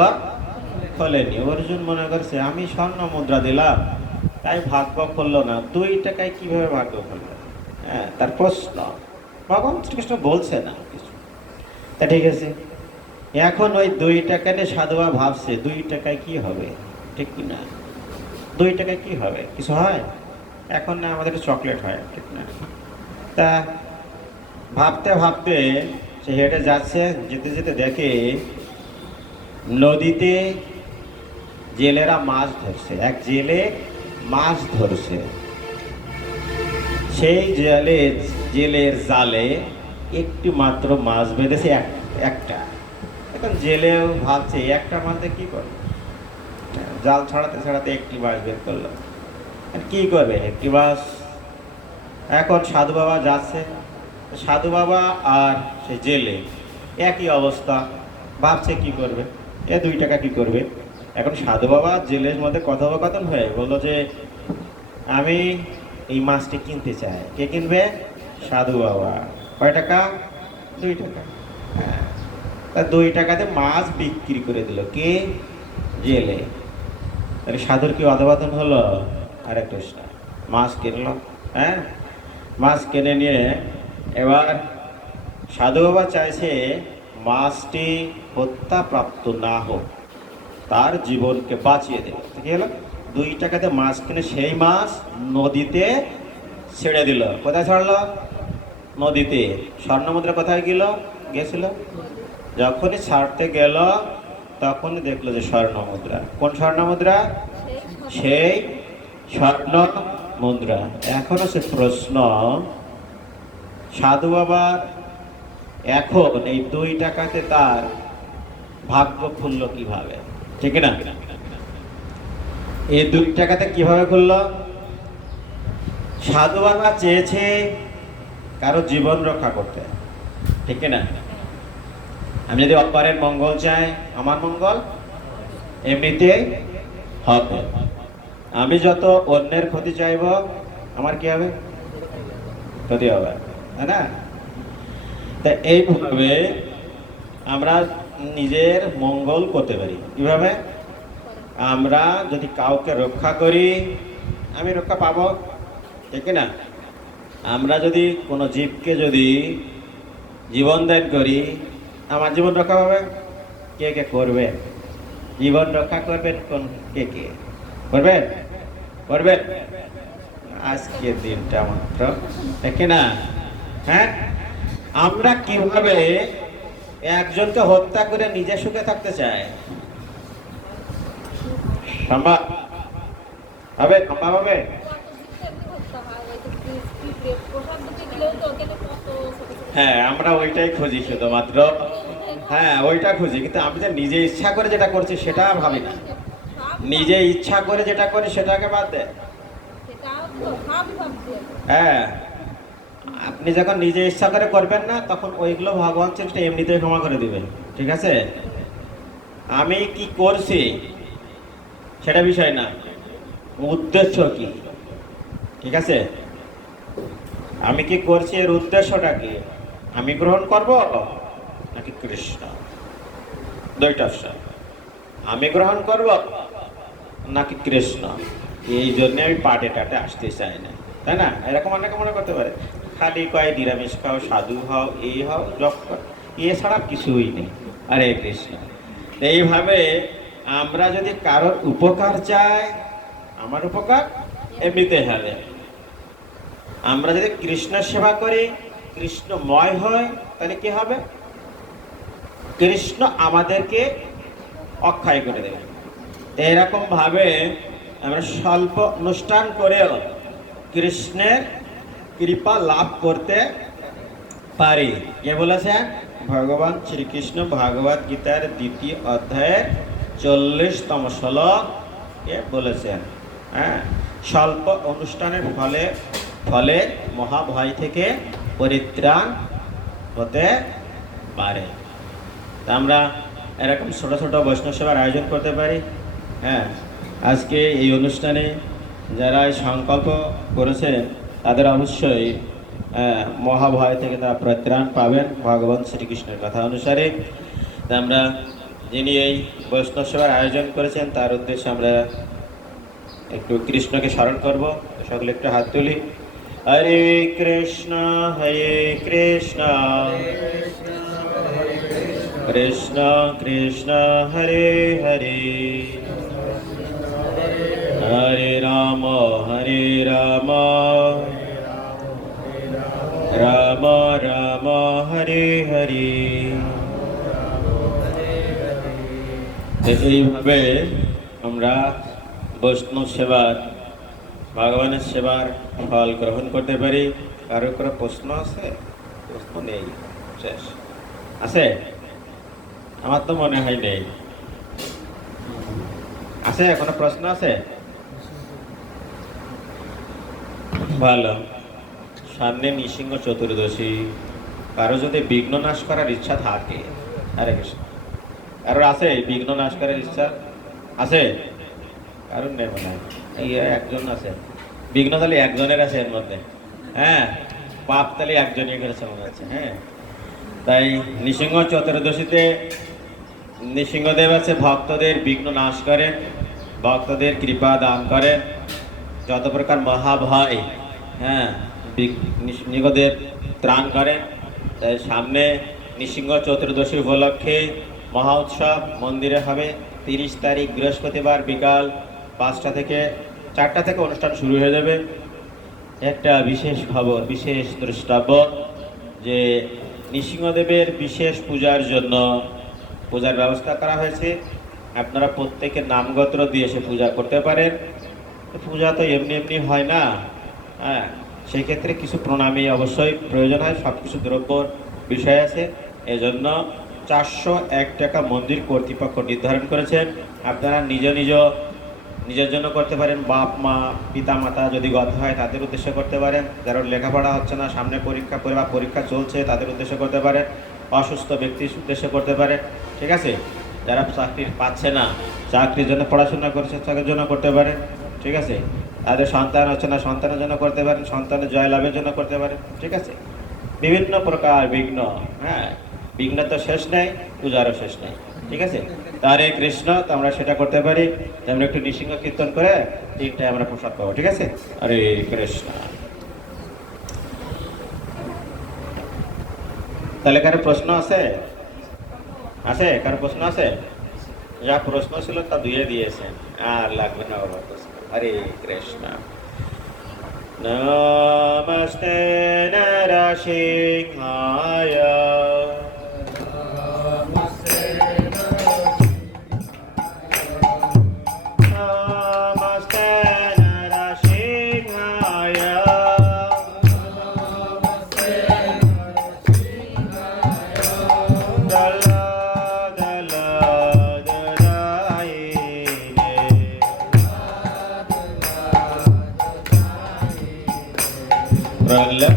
খোলেনি। অর্জুন মনে করছে আমি স্বর্ণ মুদ্রা দিলাম, তাই ভাগ্য খুললো না, 2 টাকায় কিভাবে ভাগ্য খুললো? হ্যাঁ, তার প্রশ্ন। ভগবান শ্রীকৃষ্ণ বলছে না কিছু। তা ঠিক আছে, এখন ওই 2 টাকা নিয়ে সাধুবা ভাবছে 2 টাকায় কি হবে, ঠিক কিনা? 2 টাকায় কি হবে? কিছু হয়? এখন না আমাদের চকলেট হয়, ঠিক না? তা ভাবতে ভাবতে সে হেঁটে যাচ্ছে, যেতে যেতে দেখে নদীতে জেলেরা মাছ ধরছে। এক জেলে মাছ ধরছে, সেই জেলের জালে একটি মাত্র মাছ বেঁধেছে, একটা। এখন জেলেও ভাবছে একটা মাছে কি করবে, জাল ছাড়াতে ছাড়াতে একটি মাছ বের করলো। কি করবে একটি মাছ? এখন সাধু বাবা যাচ্ছে, সাধু বাবা আর সে জেলে একই অবস্থা, ভাবছে কি করবে, 2 টাকা কি করবে। এখন সাধু বাবা জেলের মধ্যে কথোপকথন হয়ে বললো যে আমি এই মাছটি কিনতে চাই। কে কিনবে? সাধু বাবা। কয় টাকা? 2 টাকা। হ্যাঁ, তা 2 টাকাতে মাছ বিক্রি করে দিল। কে? জেলে। তাহলে সাধুর কি অধঃপতন হলো? আরে কৃষ্ণ, মাছ কিনলো। হ্যাঁ, মাছ কিনে নিয়ে এবার সাধু বাবা চাইছে মাছটি হত্যা প্রাপ্ত না হোক, তার জীবনকে বাঁচিয়ে দেবে। কি হলো? 2 টাকাতে মাছ কিনে সেই মাছ নদীতে ছেড়ে দিল। কোথায় ছাড়লো? নদীতে। স্বর্ণমুদ্রা কোথায় গেছিল? যখনই ছাড়তে গেল তখনই দেখলো যে স্বর্ণমুদ্রা। কোন স্বর্ণমুদ্রা? সেই স্বর্ণ মুদ্রা। এখন আছে প্রশ্ন, সাধু বাবা এখন এই 2 টাকাতে তার ভাগ্য খুললো কিভাবে? ঠিক না? এই 2 টাকাতে কিভাবে খুললো? সাধু বাবা চেয়েছে কারো জীবন রক্ষা করতে, ঠিক না? আমি যদি অপরের মঙ্গল চাই, আমার মঙ্গল এমনিতে হবে। আমি যত অন্যের ক্ষতি চাইব, আমার কি হবে? ক্ষতি হবে, তাই না? তা এইভাবে আমরা নিজের মঙ্গল করতে পারি। কিভাবে? আমরা যদি কাউকে রক্ষা করি, আমি রক্ষা পাবো, ঠিক না? আমরা যদি কোনো জীবকে যদি জীবন দান করি, আমার জীবন রক্ষা হবে। কে কে করবে? জীবন রক্ষা করবেন কে কে করবেন? আজকের দিনটা মাত্র, ঠিক না? হ্যাঁ, আমরা কিভাবে একজনকে হত্যা করে নিজে সুখে থাকতে চাই? সম্ভব হবে? সম্ভব হবে? হ্যাঁ, আমরা ওইটাই খুঁজি শুধুমাত্র। হ্যাঁ, ওইটা খুঁজি, কিন্তু আমি যে নিজে ইচ্ছা করে যেটা করছি সেটা ভাবি না। নিজে ইচ্ছা করে যেটা করি সেটাকে বাদ দেয়। হ্যাঁ, আপনি যখন নিজে ইচ্ছা করে করবেন না, তখন ওইগুলো ভগবান চেষ্টা এমনিতেই ক্ষমা করে দিবেন, ঠিক আছে? আমি কি করছি সেটা বিষয় না, উদ্দেশ্য কি, ঠিক আছে? আমি কি করছি এর উদ্দেশ্যটা কি? আমি গ্রহণ করব নাকি কৃষ্ণ? দুইটা অপশন, আমি গ্রহণ করব নাকি কৃষ্ণ। এই জন্য আমি পাটে টাটে আসতে চাই না, তাই না? এরকম অনেকে মনে করতে পারে খালি কয় নিরামিষ খাও, সাধু হও, এই হও, জপ কর, এছাড়া কিছুই নেই। আরে কৃষ্ণ। এইভাবে আমরা যদি কারোর উপকার চাই, আমার উপকার এমনিতে হবে। আমরা যদি কৃষ্ণ সেবা করি, কৃষ্ণময় হয়, তাহলে কি হবে? কৃষ্ণ আমাদেরকে অক্ষয় করে দেবেন। এরকম ভাবে আমরা স্বল্প অনুষ্ঠান করেও কৃষ্ণের কৃপা লাভ করতে পারি। কে বলেছেন? ভগবান শ্রীকৃষ্ণ ভগবদ গীতার 2য় অধ্যায়ের 40তম শ্লোক এ বলেছেন। হ্যাঁ, স্বল্প অনুষ্ঠানের ফলে মহাভয় থেকে পরিত্রাণ হতে পারে। তা আমরা এরকম ছোট ছোট বৈষ্ণব সেবার আয়োজন করতে পারি। হ্যাঁ, আজকে এই অনুষ্ঠানে যারা সংকল্প করেছে তাদের অবশ্যই মহাভয় থেকে তারা পরিত্রাণ পাবেন ভগবান শ্রীকৃষ্ণের কথা অনুসারে। তা আমরা যিনি এই বৈষ্ণব সেবার আয়োজন করেছেন তার উদ্দেশ্যে আমরা একটু কৃষ্ণকে স্মরণ করব। সকলে একটু হাত তুলি। হরে কৃষ্ণ কৃষ্ণ কৃষ্ণ কৃষ্ণ হরে হরে, হরে রাম রাম রাম হরে হরে। এইভাবে আমরা বৈষ্ণব সেবার, ভগবানের সেবার ফল গ্রহণ করতে পারি। কারো কোনো প্রশ্ন আছে? প্রশ্ন নেই, শেষ। আছে? আমার তো মনে হয় নেই। আছে? কোনো প্রশ্ন আছে? ভালো। সামনে নৃসিংহ চতুর্দশী, কারো যদি বিঘ্ন নাশ করার ইচ্ছা থাকে, হরে কৃষ্ণ, কারোর আছে বিঘ্ন নাশ করার ইচ্ছা? আছে? কারণ নেই মনে হয়, এই একজন আছে বিঘ্ন, তাহলে একজনের আছে এর মধ্যে। হ্যাঁ, পাপ তাহলে একজনই করেছে মনে হচ্ছে। হ্যাঁ, তাই নৃসিংহ চতুর্দশীতে নৃসিংহদেব আছে ভক্তদের বিঘ্ন নাশ করেন, ভক্তদের কৃপা দান করেন, যত প্রকার মহাভয়, হ্যাঁ, নৃসিংহদেব ত্রাণ করেন। তাই সামনে নৃসিংহ চতুর্দশী উপলক্ষে মহা উৎসব মন্দিরে হবে। 30 তারিখ বৃহস্পতিবার বিকাল 5টা থেকে 4টা থেকে অনুষ্ঠান শুরু হয়ে যাবে। একটা বিশেষ খবর, বিশেষ দ্রষ্টব্য যে নৃসিংহদেবের বিশেষ পূজার জন্য পূজার ব্যবস্থা করা হয়েছে। আপনারা প্রত্যেকে নামগোত্র দিয়ে এসে পূজা করতে পারেন। পূজা তো এমনি এমনি হয় না, হ্যাঁ, সেই ক্ষেত্রে কিছু প্রণামী অবশ্যই প্রয়োজন হয়, সব কিছু দ্রব্যর বিষয় আছে। এজন্য 401 টাকা মন্দির কর্তৃপক্ষ নির্ধারণ করেছেন। আপনারা নিজের জন্য করতে পারেন, বাপ মা পিতা মাতা যদি গত হয় তাদের উদ্দেশ্যে করতে পারেন, যারা লেখাপড়া হচ্ছে না, সামনে পরীক্ষা পরে বা পরীক্ষা চলছে তাদের উদ্দেশ্যে করতে পারেন, অসুস্থ ব্যক্তির উদ্দেশ্যে করতে পারেন, ঠিক আছে। যারা চাকরি পাচ্ছে না, চাকরির জন্য পড়াশোনা করছে চাকরির জন্য করতে পারেন, ঠিক আছে। তাদের সন্তান হচ্ছে না, সন্তানের জন্য করতে পারেন, সন্তানের জয় লাভের জন্য করতে পারেন, ঠিক আছে। বিভিন্ন প্রকার বিঘ্ন, হ্যাঁ, বিঘ্ন তো শেষ নেই, পূজারও শেষ নেই, ঠিক আছে। হরে কৃষ্ণ, তো আমরা সেটা করতে পারি। আমরা একটু নৃসিংহ কীর্তন করে 3টায় আমরা প্রসাদ পাবো, ঠিক আছে। হরে কৃষ্ণ। তাহলে কারো প্রশ্ন আছে? কারো প্রশ্ন আছে? যা প্রশ্ন ছিল তা ধুয়ে দিয়েছেন, আর লাগবে না বাবা প্রশ্ন। হরে Krishna. Namaste নরসিংহায়, namaste নরসিংহায়, Prahlad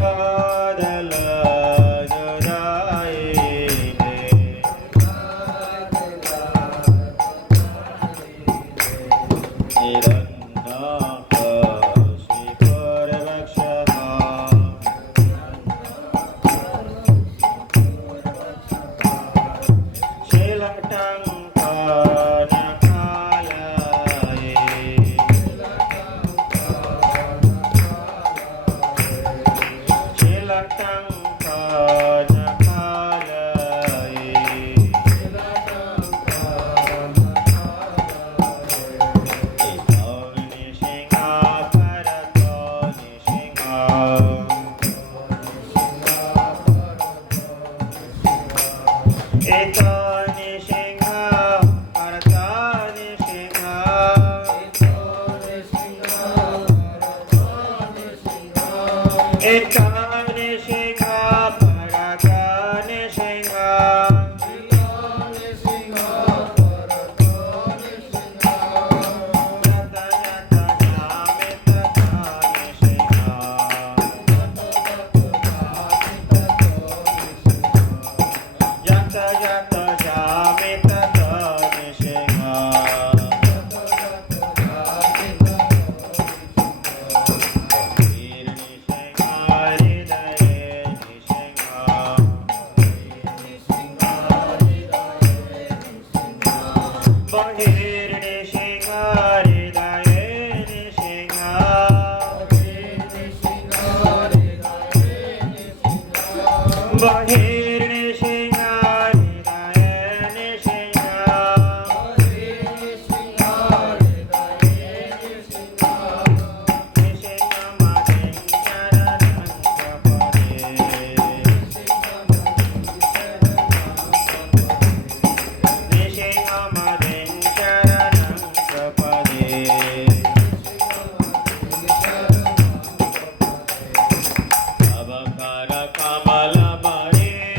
Kala Mare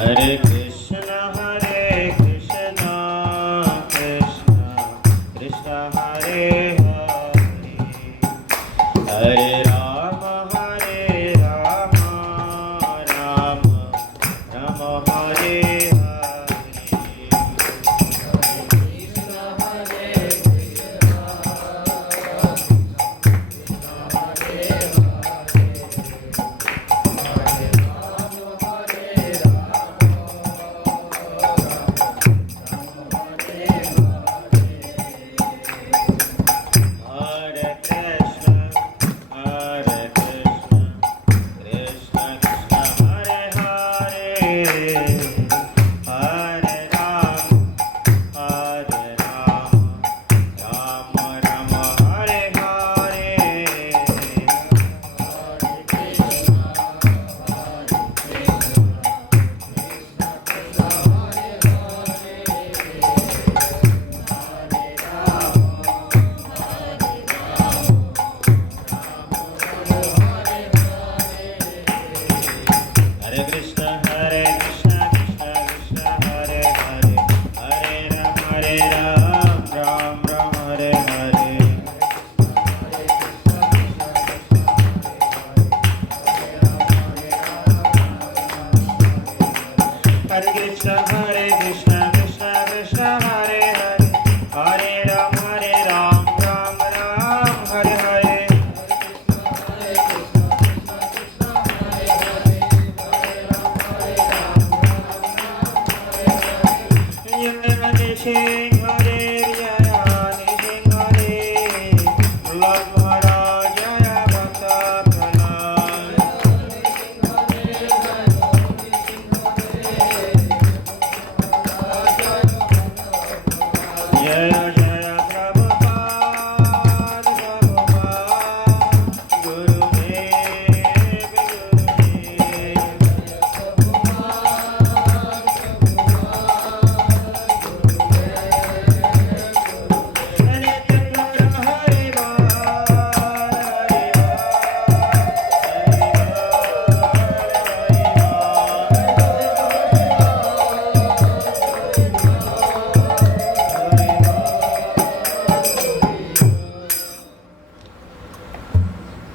Hare Krishna, Krishna Krishna Hare Hare, Hare Rama, Rama Rama Hare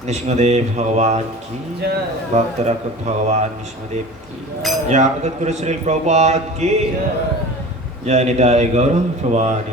Nrisimhadeva भगवान की भक्त रक्षक भगवान नृसिंहदेव की जय जगत गुरु श्री प्रभुपाद की जय निताय गौरव प्रभुपाद